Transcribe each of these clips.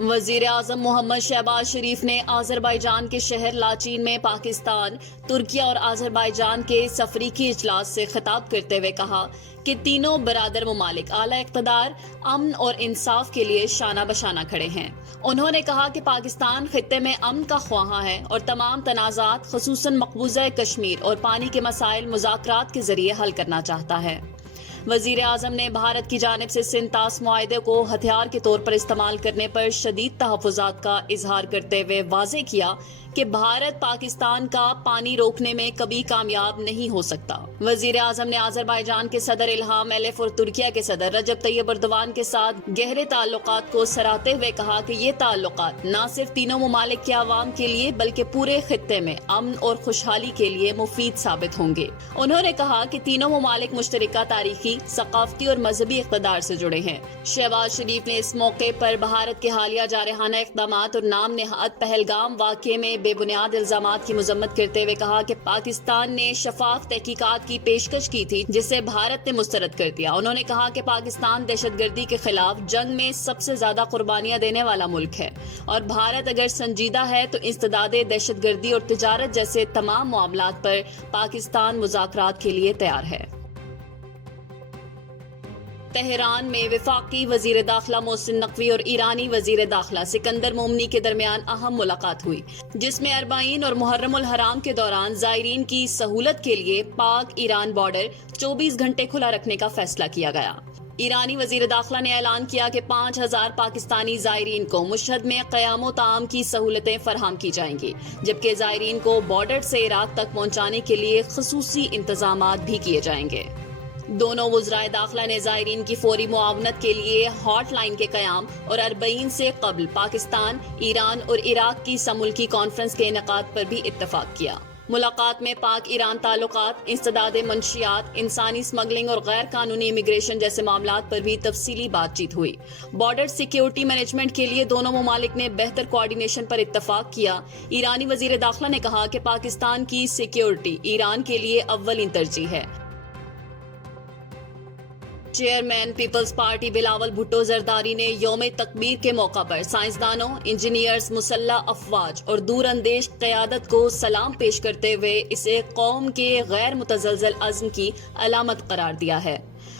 وزیر اعظم محمد شہباز شریف نے آذربائیجان کے شہر لاچین میں پاکستان، ترکی اور آذربائیجان کے تفریقی اجلاس سے خطاب کرتے ہوئے کہا کہ تینوں برادر ممالک اعلیٰ اقتدار، امن اور انصاف کے لیے شانہ بشانہ کھڑے ہیں۔ انہوں نے کہا کہ پاکستان خطے میں امن کا خواہاں ہے اور تمام تنازعات خصوصاً مقبوضہ کشمیر اور پانی کے مسائل مذاکرات کے ذریعے حل کرنا چاہتا ہے۔ وزیر اعظم نے بھارت کی جانب سے سنتاس معاہدے کو ہتھیار کے طور پر استعمال کرنے پر شدید تحفظات کا اظہار کرتے ہوئے واضح کیا کہ بھارت پاکستان کا پانی روکنے میں کبھی کامیاب نہیں ہو سکتا۔ وزیر اعظم نے آذربائیجان کے صدر الہام علیف اور ترکیہ کے صدر رجب طیب اردوان کے ساتھ گہرے تعلقات کو سراہتے ہوئے کہا کہ یہ تعلقات نہ صرف تینوں ممالک کے عوام کے لیے بلکہ پورے خطے میں امن اور خوشحالی کے لیے مفید ثابت ہوں گے۔ انہوں نے کہا کہ تینوں ممالک مشترکہ تاریخی، ثقافتی اور مذہبی اقتدار سے جڑے ہیں۔ شہباز شریف نے اس موقع پر بھارت کے حالیہ جارحانہ اقدامات اور نام نہاد پہلگام واقعے میں بے بنیاد الزامات کی مذمت کرتے ہوئے کہا کہ پاکستان نے شفاف تحقیقات کی پیشکش کی تھی جسے بھارت نے مسترد کر دیا۔ انہوں نے کہا کہ پاکستان دہشت گردی کے خلاف جنگ میں سب سے زیادہ قربانیاں دینے والا ملک ہے اور بھارت اگر سنجیدہ ہے تو انسداد دہشت گردی اور تجارت جیسے تمام معاملات پر پاکستان مذاکرات کے لیے تیار ہے۔ تہران میں وفاقی وزیر داخلہ محسن نقوی اور ایرانی وزیر داخلہ سکندر مومنی کے درمیان اہم ملاقات ہوئی، جس میں اربعین اور محرم الحرام کے دوران زائرین کی سہولت کے لیے پاک ایران بارڈر 24 گھنٹے کھلا رکھنے کا فیصلہ کیا گیا۔ ایرانی وزیر داخلہ نے اعلان کیا کہ 5000 پاکستانی زائرین کو مشہد میں قیام و طعام کی سہولتیں فراہم کی جائیں گی، جبکہ زائرین کو بارڈر سے عراق تک پہنچانے کے لیے خصوصی انتظامات بھی کیے جائیں گے۔ دونوں وزرائے داخلہ نے زائرین کی فوری معاونت کے لیے ہاٹ لائن کے قیام اور 40 سے قبل پاکستان، ایران اور عراق کی سملکی کانفرنس کے انعقاد پر بھی اتفاق کیا۔ ملاقات میں پاک ایران تعلقات، انسداد منشیات، انسانی اسمگلنگ اور غیر قانونی امیگریشن جیسے معاملات پر بھی تفصیلی بات چیت ہوئی۔ بارڈر سیکیورٹی مینجمنٹ کے لیے دونوں ممالک نے بہتر کوارڈینیشن پر اتفاق کیا۔ ایرانی وزیر داخلہ نے کہا کہ پاکستان کی سیکیورٹی ایران کے لیے اولین ترجیح ہے۔ Chairman peoples party Bilawal Bhutto Zardari نے یوم تکبیر کے موقع پر سائنسدانوں، انجینئرز، مسلح افواج اور دور اندیش قیادت کو سلام پیش کرتے ہوئے اسے قوم کے غیر متزلزل عزم کی علامت قرار دیا ہے۔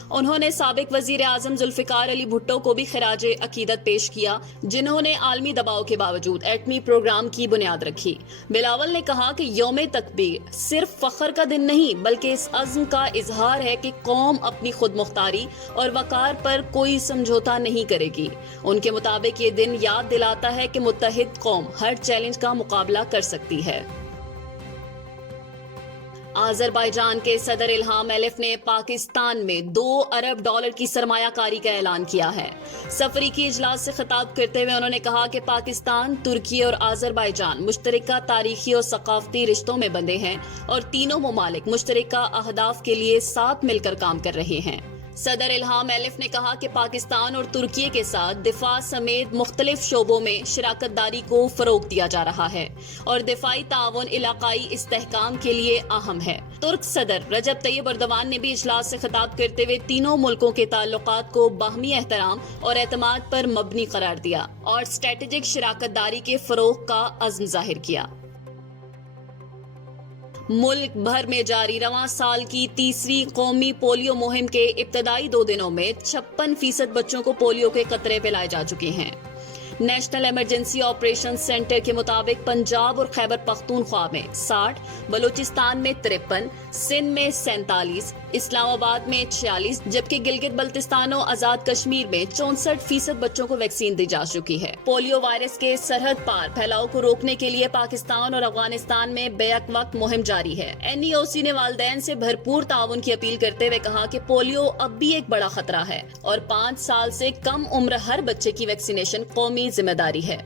انہوں نے سابق وزیر اعظم ذوالفقار علی بھٹو کو بھی خراج عقیدت پیش کیا، جنہوں نے عالمی دباؤ کے باوجود ایٹمی پروگرام کی بنیاد رکھی۔ بلاول نے کہا کہ یوم تکبیر صرف فخر کا دن نہیں بلکہ اس عزم کا اظہار ہے کہ قوم اپنی خود مختاری اور وقار پر کوئی سمجھوتا نہیں کرے گی۔ ان کے مطابق یہ دن یاد دلاتا ہے کہ متحد قوم ہر چیلنج کا مقابلہ کر سکتی ہے۔ آذربائیجان کے صدر الہام علیف نے پاکستان میں $2 ارب کی سرمایہ کاری کا اعلان کیا ہے۔ تفریقی اجلاس سے خطاب کرتے ہوئے انہوں نے کہا کہ پاکستان، ترکی اور آذربائیجان مشترکہ تاریخی اور ثقافتی رشتوں میں بندھے ہیں اور تینوں ممالک مشترکہ اہداف کے لیے ساتھ مل کر کام کر رہے ہیں۔ صدر الہام علیف نے کہا کہ پاکستان اور ترکی کے ساتھ دفاع سمیت مختلف شعبوں میں شراکت داری کو فروغ دیا جا رہا ہے اور دفاعی تعاون علاقائی استحکام کے لیے اہم ہے۔ ترک صدر رجب طیب اردوان نے بھی اجلاس سے خطاب کرتے ہوئے تینوں ملکوں کے تعلقات کو باہمی احترام اور اعتماد پر مبنی قرار دیا اور اسٹریٹجک شراکت داری کے فروغ کا عزم ظاہر کیا۔ ملک بھر میں جاری رواں سال کی تیسری قومی پولیو مہم کے ابتدائی 2 دنوں میں 56% بچوں کو پولیو کے قطرے پلائے جا چکے ہیں۔ نیشنل ایمرجنسی آپریشن سینٹر کے مطابق پنجاب اور خیبر پختونخوا میں 60، بلوچستان میں 53، سندھ میں 47، اسلام آباد میں 46، جبکہ گلگت بلتستان و آزاد کشمیر میں 64% بچوں کو ویکسین دی جا چکی ہے۔ پولیو وائرس کے سرحد پار پھیلاؤ کو روکنے کے لیے پاکستان اور افغانستان میں بیک وقت مہم جاری ہے۔ NEOC نے والدین سے بھرپور تعاون کی اپیل کرتے ہوئے کہا کہ پولیو اب بھی ایک بڑا خطرہ ہے اور 5 سال سے کم عمر ہر بچے کی ویکسینیشن قومی ذمہ داری ہے۔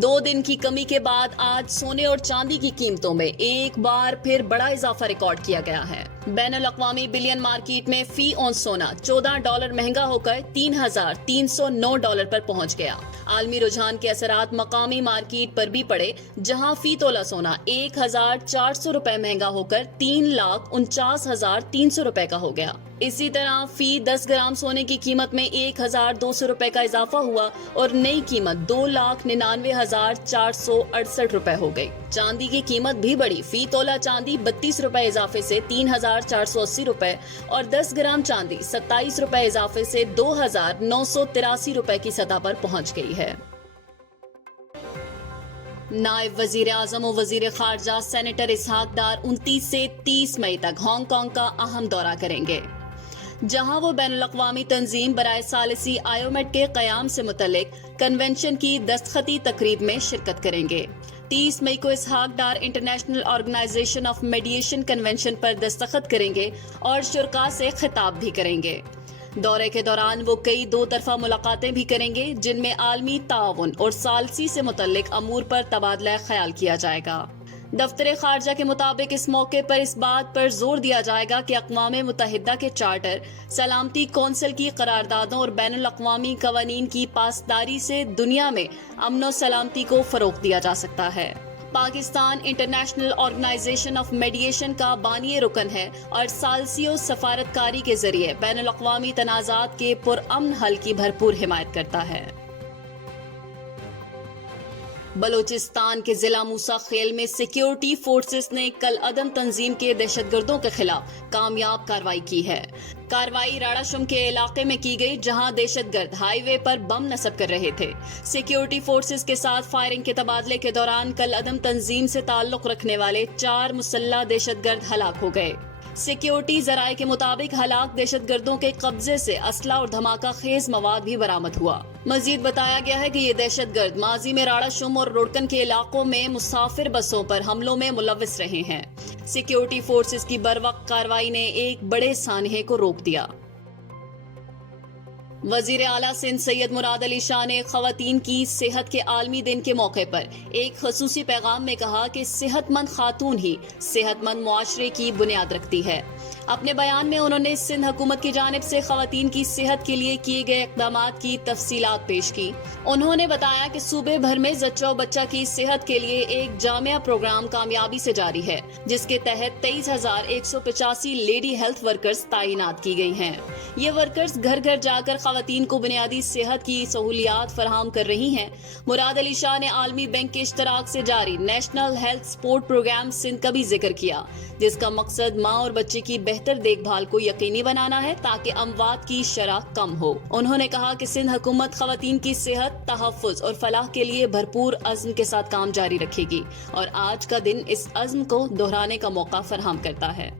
2 دن کی کمی کے بعد آج سونے اور چاندی کی قیمتوں میں ایک بار پھر بڑا اضافہ ریکارڈ کیا گیا ہے۔ بین الاقوامی بلین مارکیٹ میں فی اون سونا $14 مہنگا ہو کر $3,309 پر پہنچ گیا۔ عالمی رجحان کے اثرات مقامی مارکیٹ پر بھی پڑے، جہاں فی تولہ سونا $1,400 مہنگا ہو کر $3,49,300 کا ہو گیا۔ اسی طرح فی 10 گرام سونے کی قیمت میں $1,200 کا اضافہ ہوا اور نئی قیمت $2,99,468 ہو گئی۔ چاندی کی قیمت بھی بڑھی، فی تولہ چاندی $32 اضافے سے $3,480 اور 10 گرام چاندی $27 اضافے سے $2,983 کی سطح پر پہنچ گئی ہے۔ نائب وزیر اعظم و وزیر خارجہ سینیٹر اسحاق ڈار 29 سے 30 مئی تک ہانگ کانگ کا اہم دورہ کریں گے، جہاں وہ بین الاقوامی تنظیم برائے ثالثی آیومیٹ کے قیام سے متعلق کنونشن کی دستخطی تقریب میں شرکت کریں گے۔ 30 مئی کو Ishaq Dar international organisation of mediation convention پر دستخط کریں گے اور شرکاء سے خطاب بھی کریں گے۔ دورے کے دوران وہ کئی دو طرفہ ملاقاتیں بھی کریں گے، جن میں عالمی تعاون اور ثالثی سے متعلق امور پر تبادلہ خیال کیا جائے گا۔ دفتر خارجہ کے مطابق اس موقع پر اس بات پر زور دیا جائے گا کہ اقوام متحدہ کے چارٹر، سلامتی کونسل کی قراردادوں اور بین الاقوامی قوانین کی پاسداری سے دنیا میں امن و سلامتی کو فروغ دیا جا سکتا ہے۔ Pakistan international organisation of mediation کا بانی رکن ہے اور ثالثی و سفارتکاری کے ذریعے بین الاقوامی تنازعات کے پرامن حل کی بھرپور حمایت کرتا ہے۔ بلوچستان کے ضلع موسیٰ خیل میں سیکیورٹی فورسز نے کل عدم تنظیم کے دہشت گردوں کے خلاف کامیاب کارروائی کی ہے۔ کارروائی راڑا شم کے علاقے میں کی گئی، جہاں دہشت گرد ہائی وے پر بم نصب کر رہے تھے۔ سیکیورٹی فورسز کے ساتھ فائرنگ کے تبادلے کے دوران کل عدم تنظیم سے تعلق رکھنے والے 4 مسلح دہشت گرد ہلاک ہو گئے۔ سیکیورٹی ذرائع کے مطابق ہلاک دہشت گردوں کے قبضے سے اسلحہ اور دھماکہ خیز مواد بھی برآمد ہوا۔ مزید بتایا گیا ہے کہ یہ دہشت گرد ماضی میں راڑا شم اور روڑکن کے علاقوں میں مسافر بسوں پر حملوں میں ملوث رہے ہیں۔ سیکیورٹی فورسز کی بروقت کارروائی نے ایک بڑے سانحے کو روک دیا۔ وزیر اعلیٰ سندھ سید مراد علی شاہ نے خواتین کی صحت کے عالمی دن کے موقع پر ایک خصوصی پیغام میں کہا کہ صحت مند خاتون ہی صحت مند معاشرے کی بنیاد رکھتی ہے۔ اپنے بیان میں انہوں نے سندھ حکومت کی جانب سے خواتین کی صحت کے لیے کیے گئے اقدامات کی تفصیلات پیش کی۔ انہوں نے بتایا کہ صوبے بھر میں زچہ و بچہ کی صحت کے لیے ایک جامع پروگرام کامیابی سے جاری ہے، جس کے تحت 23,185 لیڈی ہیلتھ ورکرز تعینات کی گئی ہیں۔ یہ ورکرز گھر گھر جا کر خواتین کو بنیادی صحت کی سہولیات فراہم کر رہی ہیں۔ مراد علی شاہ نے عالمی بینک کے اشتراک سے جاری national health support programme Sindh کا بھی ذکر کیا، جس کا مقصد ماں اور بچے کی بہتر دیکھ بھال کو یقینی بنانا ہے تاکہ اموات کی شرح کم ہو۔ انہوں نے کہا کہ سندھ حکومت خواتین کی صحت، تحفظ اور فلاح کے لیے بھرپور عزم کے ساتھ کام جاری رکھے گی اور آج کا دن اس عزم کو دہرانے کا موقع فراہم کرتا ہے۔